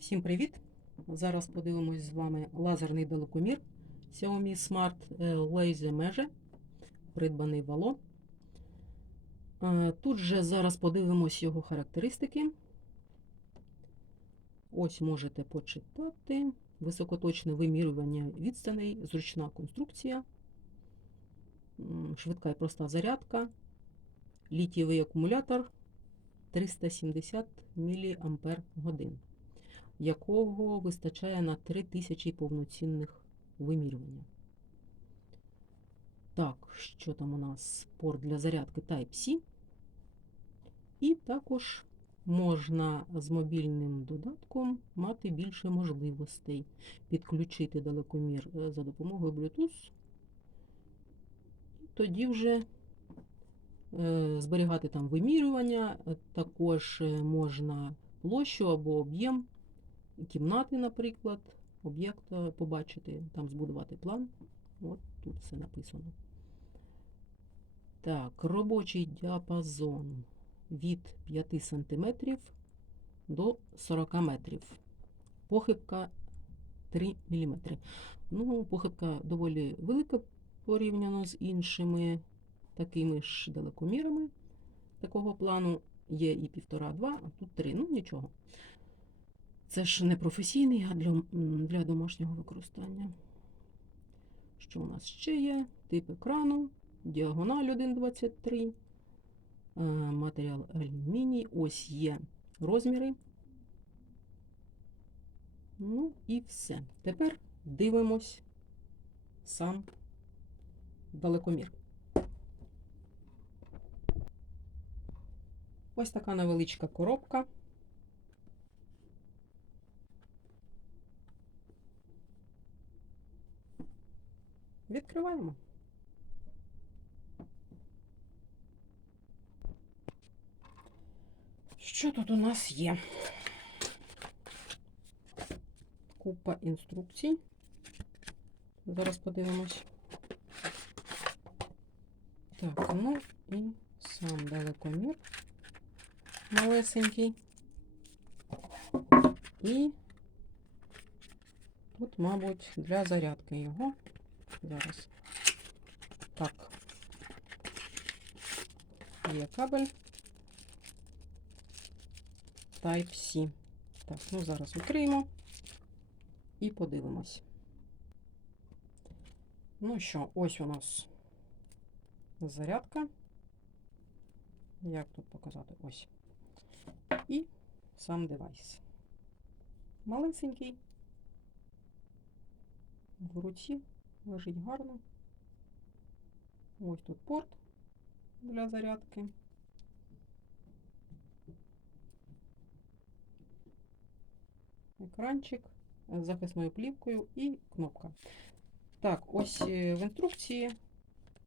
Всім привіт! Зараз подивимось з вами лазерний далекомір Xiaomi Smart е, Laser Measure, придбаний вало. Е, Тут же зараз подивимось його характеристики. Ось можете почитати. Високоточне вимірювання відстаней, зручна конструкція, швидка і проста зарядка, літієвий акумулятор 370 мАч якого вистачає на 3000 повноцінних вимірювання. Так, що там у нас? Порт для зарядки Type-C. І також можна з мобільним додатком мати більше можливостей підключити далекомір е, за допомогою Bluetooth. Тоді вже е, зберігати там вимірювання, е, також можна площу або об'єм кімнати, наприклад, об'єкта побачити, там збудувати план. От тут все написано. Так, робочий діапазон від 5 см до 40 метрів. Похибка 3 мм. Ну, похибка доволі велика порівняно з іншими такими ж далекомірами такого плану. Є і 1,5-2, а тут 3. Ну, нічого. Це ж не професійний, а для, для домашнього використання. Що у нас ще є? Тип екрану, діагональ 1,23, е, матеріал алюміній. Ось є розміри. Ну і все. Тепер дивимось сам далекомір. Ось така невеличка коробка. Відкриваємо. Що тут у нас є? Купа інструкцій. Зараз подивимось. Так, ну і сам далекомір малесенький. І тут, мабуть, для зарядки його. Зараз. Так. Є кабель. Type-C. Так, ну зараз відкриємо і подивимось. Ну що, ось у нас зарядка. Як тут показати? Ось. І сам девайс. Малесенький. В руці лежить гарно. Ось тут порт для зарядки. Екранчик з захисною плівкою і кнопка. Так, ось е, в інструкції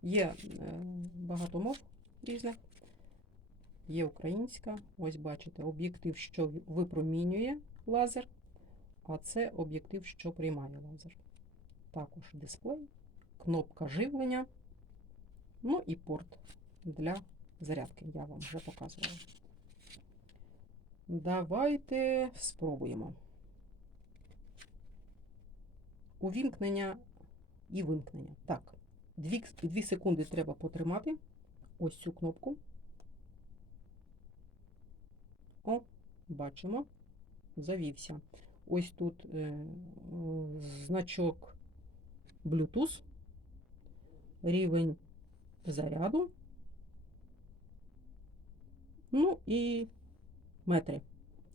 є е, багато мов різних. Є українська. Ось бачите, об'єктив, що випромінює лазер, а це об'єктив, що приймає лазер також дисплей, кнопка живлення, ну і порт для зарядки. Я вам вже показувала. Давайте спробуємо. Увімкнення і вимкнення. Так, 2, 2 секунди треба потримати ось цю кнопку. О, бачимо, завівся. Ось тут е, значок Bluetooth, рівень заряду, ну і метри.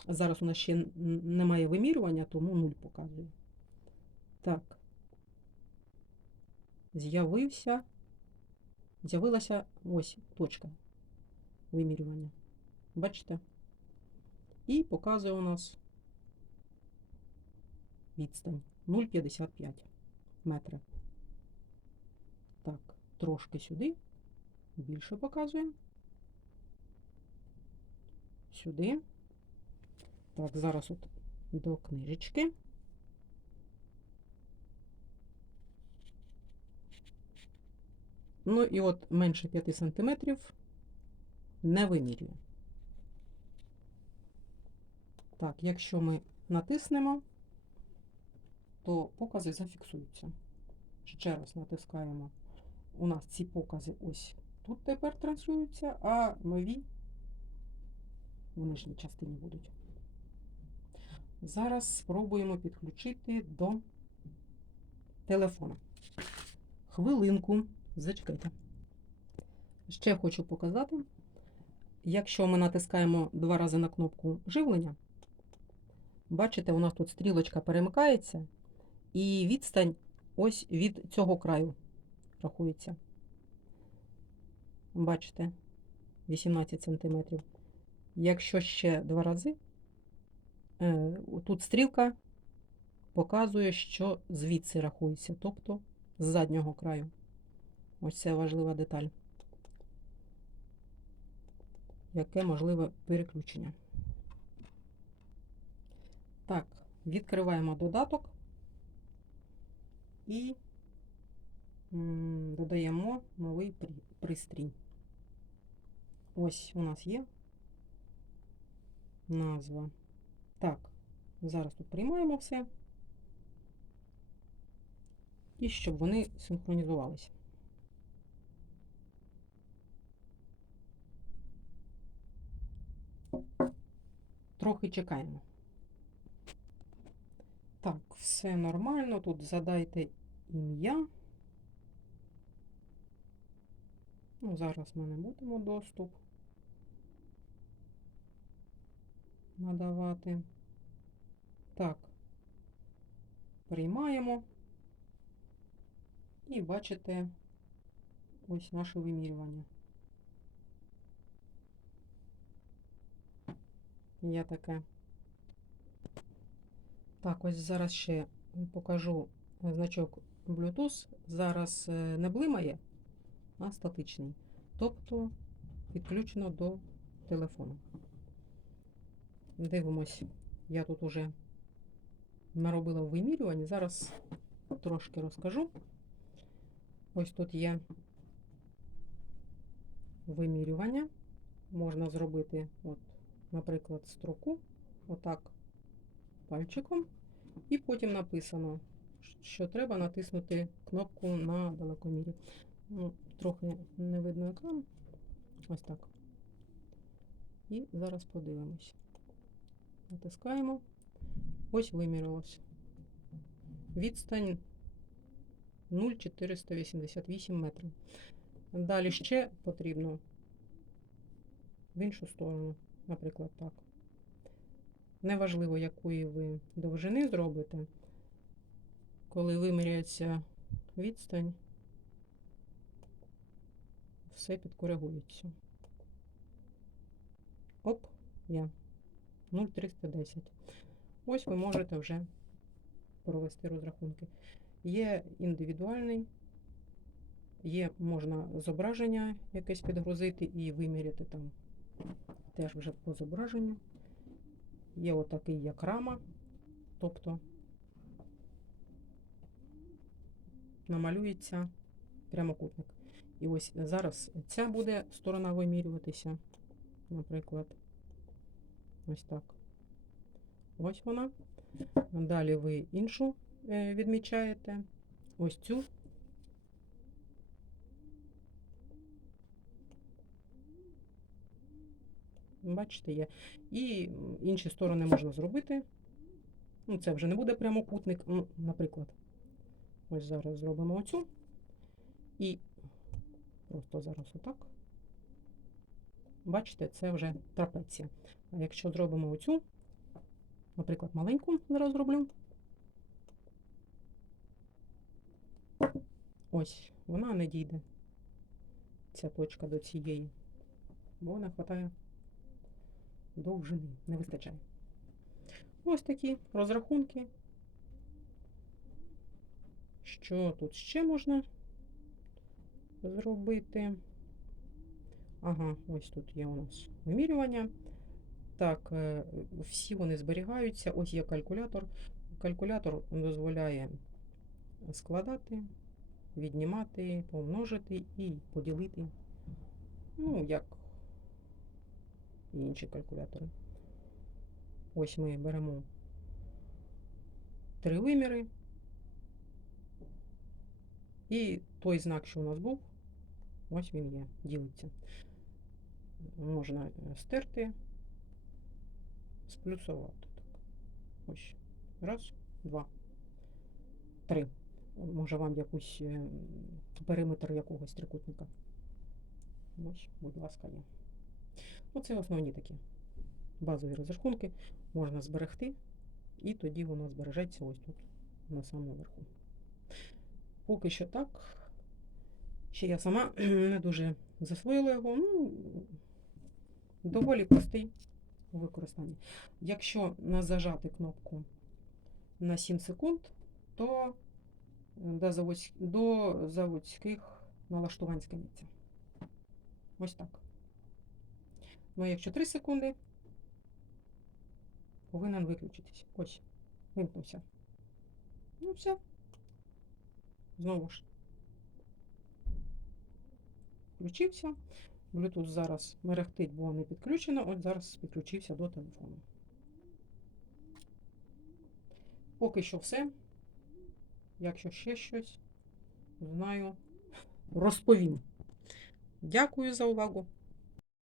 Зараз у нас ще немає вимірювання, тому 0 показує. Так, з'явився, з'явилася ось точка вимірювання. Бачите? І показує у нас відстань 0,55 метри. Так, трошки сюди, більше показуємо. Сюди. Так, зараз от до книжечки. Ну і от менше 5 см не вимірює. Так, якщо ми натиснемо, то покази зафіксуються. Ще раз натискаємо. У нас ці покази ось тут тепер транслюються, а нові в нижній частині будуть. Зараз спробуємо підключити до телефона. Хвилинку, зачекайте. Ще хочу показати, якщо ми натискаємо два рази на кнопку живлення, бачите, у нас тут стрілочка перемикається, і відстань ось від цього краю рахується. Бачите, 18 см. Якщо ще два рази, е, тут стрілка показує, що звідси рахується, тобто з заднього краю. Ось це важлива деталь. Яке можливе переключення. Так, відкриваємо додаток і додаємо новий пристрій. Ось у нас є назва. Так, зараз тут приймаємо все. І щоб вони синхронізувалися. Трохи чекаємо. Так, все нормально. Тут задайте ім'я. Ну, зараз ми не будемо доступ надавати. Так, приймаємо. І бачите ось наше вимірювання. Є таке. Так, ось зараз ще покажу значок Bluetooth. Зараз е, не блимає, а статичний. Тобто підключено до телефону. Дивимось, я тут уже наробила вимірювання. Зараз трошки розкажу. Ось тут є вимірювання. Можна зробити, от, наприклад, строку, отак, пальчиком, і потім написано, що треба натиснути кнопку на далекомірі. Ну, трохи не видно екран. Ось так. І зараз подивимось. Натискаємо. Ось вимірилось. Відстань 0,488 метрів. Далі ще потрібно в іншу сторону, наприклад, так. Неважливо, якої ви довжини зробите, коли виміряється відстань, все підкоригується. Оп, є 0,310. Ось ви можете вже провести розрахунки. Є індивідуальний, є можна зображення якесь підгрузити і виміряти там теж вже по зображенню. Є отакий як рама, тобто намалюється прямокутник. І ось зараз ця буде сторона вимірюватися, наприклад, ось так. Ось вона. Далі ви іншу е, відмічаєте. Ось цю. Бачите, є. І інші сторони можна зробити. Ну, це вже не буде прямокутник. Ну, наприклад, ось зараз зробимо оцю. І просто зараз отак. Бачите, це вже трапеція. А якщо зробимо оцю, наприклад, маленьку зараз зроблю. Ось, вона не дійде. Ця точка до цієї, бо не вистачає довжини, не вистачає. Ось такі розрахунки. Що тут ще можна зробити? Ага, ось тут є у нас вимірювання. Так, е, всі вони зберігаються. Ось є калькулятор. Калькулятор дозволяє складати, віднімати, помножити і поділити. Ну, як і інші калькулятори. Ось ми беремо три виміри. І той знак, що у нас був, ось він є, ділиться. Можна е, стерти, сплюсувати. Ось. Раз, два, три. Може вам якусь е, периметр якогось трикутника. Ось, будь ласка, є. Ну, це основні такі базові розрахунки. Можна зберегти, і тоді воно збережеться ось тут, на самому верху. Поки що так. Ще я сама не дуже засвоїла його. Ну, доволі простий у використанні. Якщо зажати кнопку на 7 секунд, то до заводських налаштувань скинеться. Ось так. Ну, якщо 3 секунди, повинен виключитись. Ось, вимкнувся. Ну, все. Знову ж. Включився. Bluetooth зараз мерехтить, бо не підключено. От зараз підключився до телефону. Поки що все. Якщо ще щось знаю, розповім. Дякую за увагу.